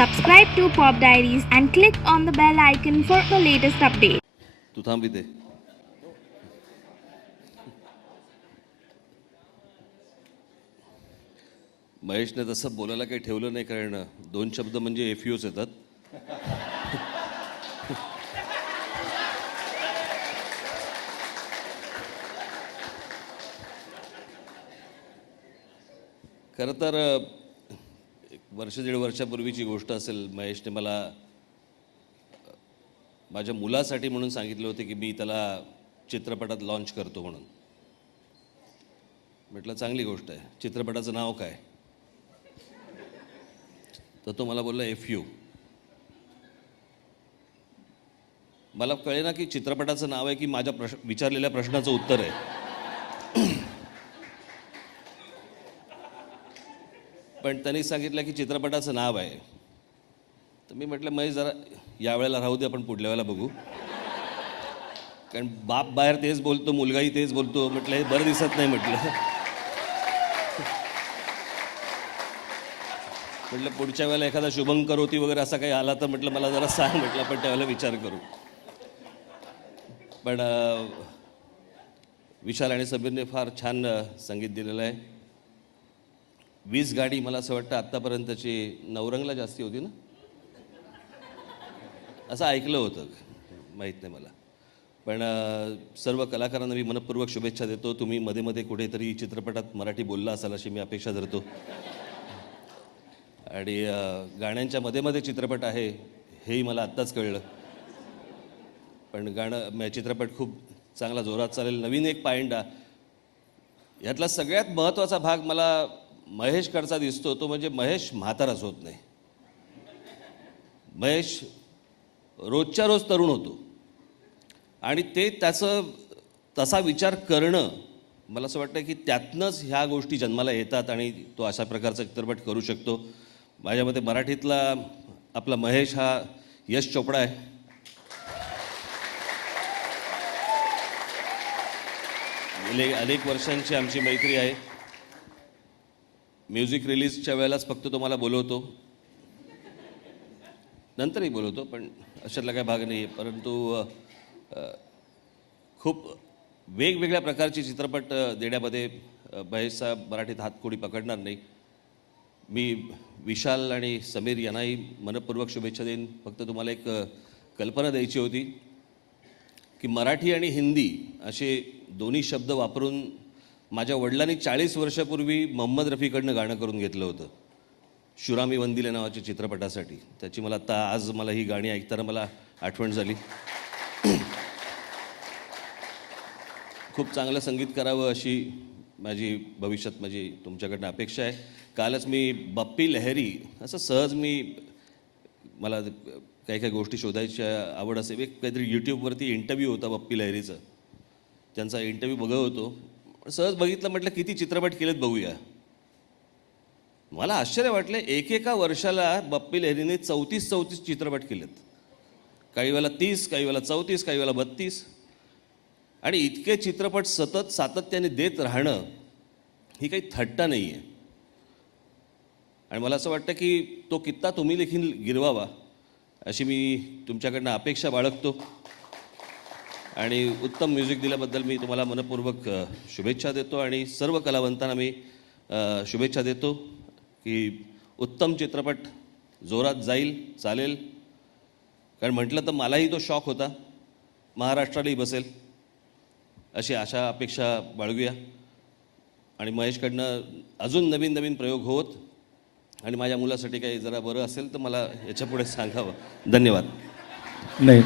Subscribe to Pop Diaries and click on the bell icon for the latest update. तू थांब इथे. महेशने तसं बोलायला काही ठेवलं नाही, कारण दोन शब्द म्हणजे एफयूच येतात. खरं तर एक वर्ष दीड वर्षापूर्वीची गोष्ट असेल. महेशने मला माझ्या मुलासाठी म्हणून सांगितलं होतं की मी त्याला चित्रपटात लॉन्च करतो म्हणून. म्हटलं चांगली गोष्ट आहे. चित्रपटाचं नाव काय? तर तो मला बोलला एफयू. मला कळेना की चित्रपटाचं नाव आहे की माझ्या विचारलेल्या प्रश्नाचं उत्तर आहे. पण त्यांनी सांगितलं की चित्रपटाचं नाव आहे. तर मी म्हटलं महेश जरा यावेळेला राहू दे, आपण पुढल्या वेळेला बघू. कारण बाप बाहेर तेच बोलतो, मुलगाही तेच बोलतो. म्हटलं हे बरं दिसत नाही. म्हटलं पुढच्या वेळेला एखादा शुभंकर होती वगैरे असा काही आला तर म्हटलं मला जरा सांग. म्हटलं पण त्यावेळेला विचार करू. पण विशाल आणि समीरने फार छान संगीत दिलेलं आहे. 20 गाडी मला असं वाटतं आत्तापर्यंतची नवरंगला जास्ती होती ना, असं ऐकलं होतं, माहीत नाही मला. पण सर्व कलाकारांना मी मनपूर्वक शुभेच्छा देतो. तुम्ही मध्ये मध्ये कुठेतरी चित्रपटात मराठी बोलला असाल अशी मी अपेक्षा धरतो. आणि गाण्यांच्या मध्ये मध्ये चित्रपट आहे हेही मला आत्ताच कळलं. पण चित्रपट खूप चांगला जोरात चालेल. नवीन एक पायंडा. यातला सगळ्यात महत्त्वाचा भाग मला महेशकडचा दिसतो, तो म्हणजे महेश म्हाताराच होत नाही. महेश रोजच्या रोज तरुण होतो. आणि ते त्याचं तसा विचार करणं, मला असं वाटतं की त्यातनंच ह्या गोष्टी जन्माला येतात आणि तो अशा प्रकारचा चित्रपट करू शकतो. माझ्या मते मराठीतला आपला महेश हा यश चोपडा आहे. गेले अनेक वर्षांची आमची मैत्री आहे. म्युझिक रिलीजच्या वेळेलाच फक्त तो मला बोलवतो, नंतरही बोलवतो, पण अशातला काही भाग नाही आहे. परंतु खूप वेगवेगळ्या प्रकारचे चित्रपट देण्यामध्ये महेशचा मराठीत हातकोडी पकडणार नाही. मी विशाल आणि समीर यांनाही मनपूर्वक शुभेच्छा देईन. फक्त तुम्हाला एक कल्पना द्यायची होती की मराठी आणि हिंदी असे दोन्ही शब्द वापरून माझ्या वडिलांनी 40 वर्षापूर्वी मोहम्मद रफीकडनं गाणं करून घेतलं होतं शुरामी वंदिले नावाच्या चित्रपटासाठी. त्याची मला आज मला ही गाणी ऐकताना मला आठवण झाली. खूप चांगलं संगीत करावं अशी माझी भविष्यात तुमच्याकडनं अपेक्षा आहे. कालच मी बप्पी लहरी असं सहज मला काही गोष्टी शोधायच्या आवड असे. एक काहीतरी यूट्यूबवरती इंटरव्ह्यू होता बप्पी लहरीचा. त्यांचा इंटरव्ह्यू बघत होतो. सहज बघितलं, म्हटलं किती चित्रपट केलेत बघूया. मला आश्चर्य वाटलं, एकेका वर्षाला बप्पी लहरीने 34 चित्रपट केलेत. काही वेळेला 30, काही वेळेला 34, काही वेळेला 32. आणि इतके चित्रपट सतत सातत्याने देत राहणं ही काही थट्टा नाही आहे. आणि मला असं वाटतं की तो कित्ता तुम्ही देखील गिरवावा अशी मी तुमच्याकडनं अपेक्षा बाळगतो. आणि उत्तम म्युझिक दिल्याबद्दल मी तुम्हाला मनपूर्वक शुभेच्छा देतो. आणि सर्व कलावंतांना मी शुभेच्छा देतो की उत्तम चित्रपट जोरात जाईल, चालेल. कारण म्हटलं तर मलाही तो शॉक होता, महाराष्ट्रालाही बसेल अशी आशा अपेक्षा बाळगूया. आणि महेशकडनं अजून नवीन नवीन प्रयोग होत. आणि माझ्या मुलासाठी काही जरा बरं असेल तर मला याच्यापुढे सांगावं. धन्यवाद. नाही.